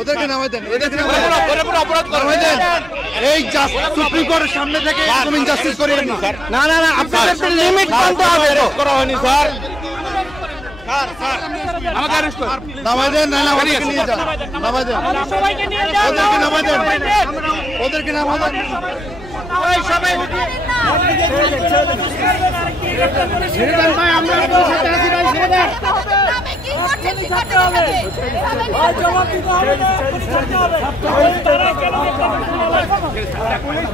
ওদেরকে নামাই দেন, অপরাধ নামাই দেন। এই সুপ্রিম কোর্টের সামনে থেকে জাস্টিস করিয়েন না। না না না, আপনাদের একটা লিমিট মানতে হবে। করা হয়নি স্যার। আমাকে অ্যারেস্ট করুন। নামাই দেন, না না, ওদেরকে নিয়ে যান, নামাই দেন, সবাইকে নিয়ে যান, ওদেরকে নামাই দেন, ওদেরকে নামাই দেন। সবাই ছেড়ে দেন ভাই, আমরা আপনার সাথে আছি ভাই, ছেড়ে দেন। আমি কি করতে কি করতে হবে? ভাই জবাব দিতে হবে, তারা কেন পুলিশ